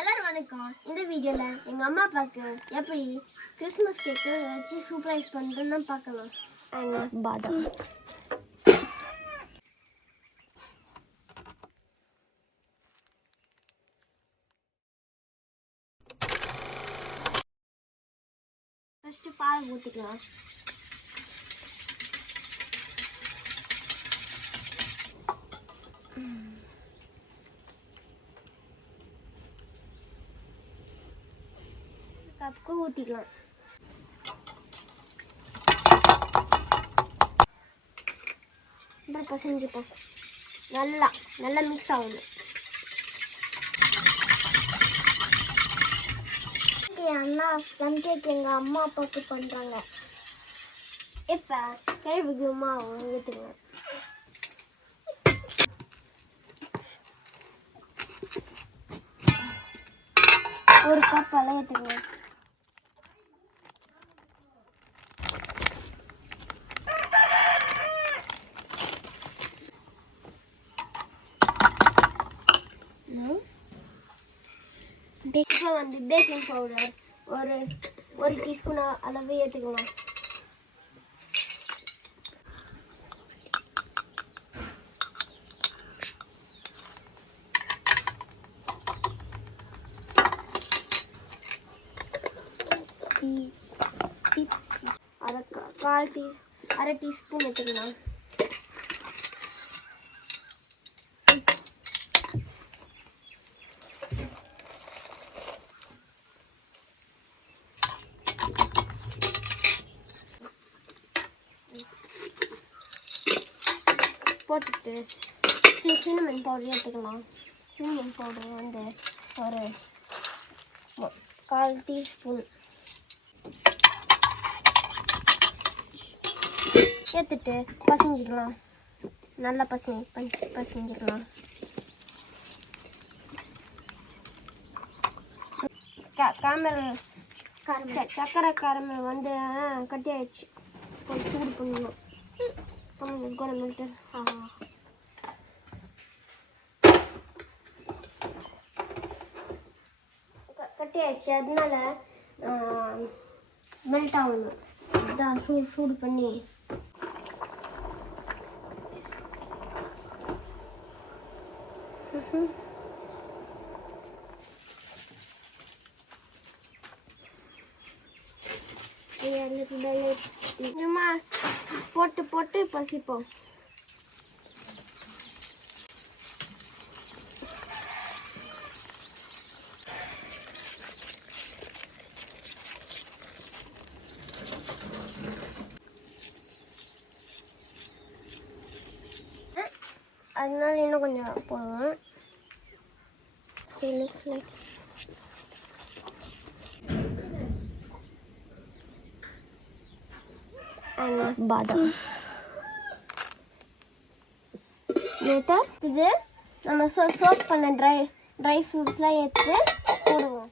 எல்லாரும் வணக்கம். இந்த வீடியோல எங்க அம்மா அப்பாக்கு எப்படி கிறிஸ்மஸ் கேக் வச்சு சர்ப்ரைஸ் பண்றதுன்னு பார்க்கலாம். பாதாம் ஃபர்ஸ்ட் பால் ஊத்திக்கலாம். கப்புக்கு ஊற்றிக்கலாம். பசஞ்சுப்போம். நல்லா மிக்ஸ் ஆகணும். அண்ணா ப்ளம் கேக் எங்கள் அம்மா அப்பாவுக்கு பண்ணுறாங்க. இப்போ கேழ்வுக்கு மாவு ஊற்றுக்கலாம். ஒரு கப் எல்லாம் ஏற்றுக்கலாம். இப்போ வந்து பேக்கிங் பவுடர் ஒரு டீஸ்பூன் அளவு ஏற்றுக்கலாம். அரை டீஸ்பூன் எடுத்துக்கலாம். போட்டுட்டு சின்னமன் பவுடர் எடுத்துக்கலாம். சின்னமன் பவுடர் வந்து ஒரு 1/4 டீஸ்பூன் எடுத்துட்டு பசஞ்சிக்கலாம். நல்லா பசஞ்சிக்கலாம். சக்கரை காரமல் வந்து கட்டி ஆயிடுச்சு. கொஞ்சம் சூடு பண்ணணும். கட்டி ஆயிடுச்சு. அதனால மெல்ட் ஆகணும். இதான் சூடு பண்ணி போட்டு பசிப்போம். அதனால இன்னும் கொஞ்சம் போடுவேன். பாதாம் இது நம்ம சோப் பண்ண ட்ரை ஃப்ரூட்ஸ்லாம் எடுத்து போடுவோம்.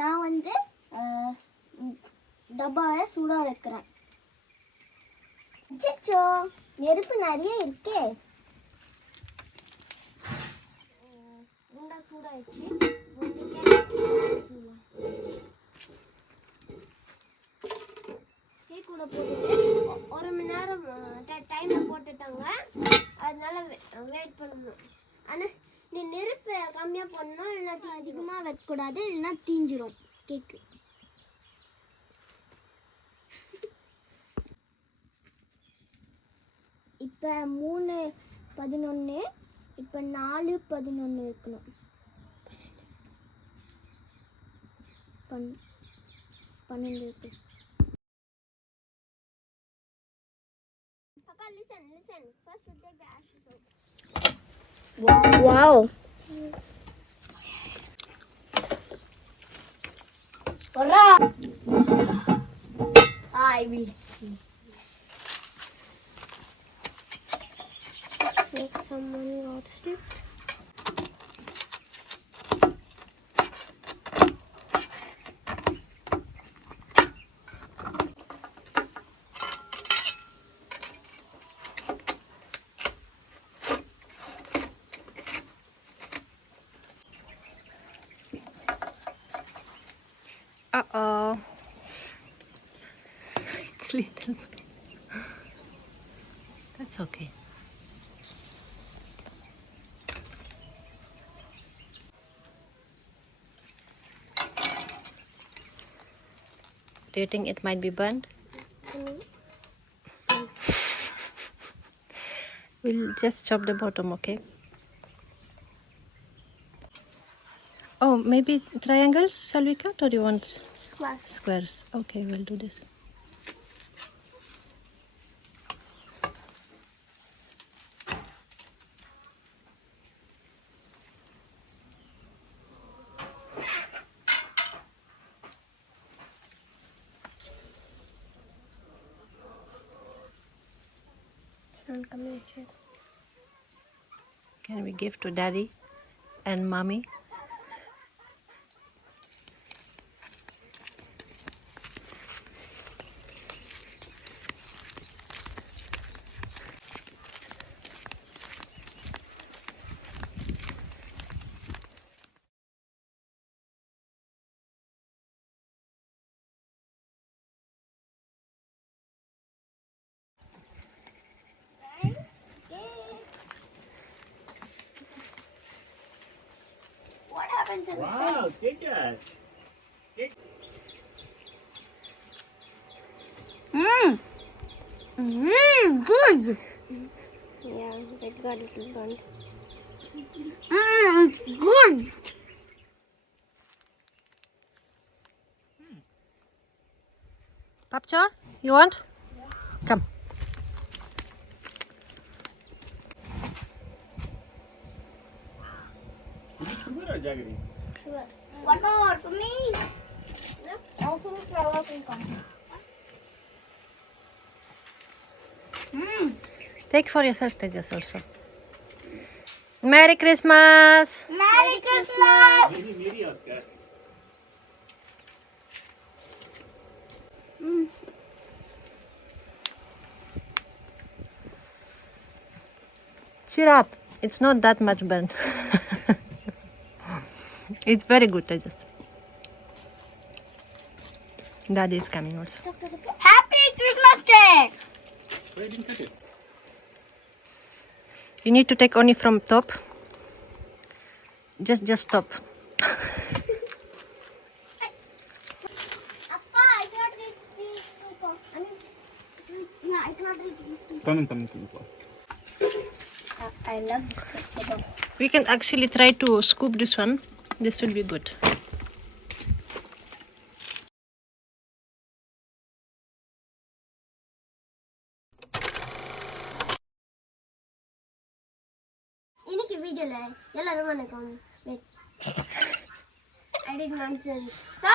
நான் வந்து டப்பாவை சூடாக வைக்கிறேன். அச்சோ, நெருப்பு நிறைய இருக்கே. சூடாயிடுச்சு. டீ கூட போட்டுட்டு 1 மணி நேரம் டைமில் போட்டுட்டாங்க. அதனால வெயிட் பண்ணணும். ஆனால் நீ நெருப்பு கம்மியா போடணும், இல்லைன்னா அதிகமா வைக்கக்கூடாது, இல்லைன்னா தீஞ்சிரும் கேக்கு. இப்போ 3:11, இப்போ 4:11 வைக்கணும். 12 வைக்கணும். Papa, listen. First we take the ashes out. Wow. Hurrah! I will see. Make some money out of it. Uh-oh. It's little. That's okay. Do you think it might be burned? We'll just chop the bottom, okay? Oh, maybe triangles shall we cut, or do you want squares? Okay, we'll do this. Can we give to Daddy and Mommy? What happened to the Wow, delicious. Good. Yeah, that got a little burnt. It's good. Papcha, you want? Come. Sugar or jaggery? Sure. One more for me. I'll finish my work and come. Take for yourself, Tejas, also. Merry Christmas! Merry Christmas. Miri, Oscar. Cheer up. It's not that much burnt. It's very good, Tejas. Daddy is coming also. Happy Christmas Day. Why didn't cut it? You need to take only from top. Just top. Appa, I cannot reach these two. Yeah, I cannot reach these two. Coming. I love this. We can actually try to scoop this one. This will be good. இன்னைக்கு வீடியோல எல்லாரும் வணக்கம். I did nonsense. Stop.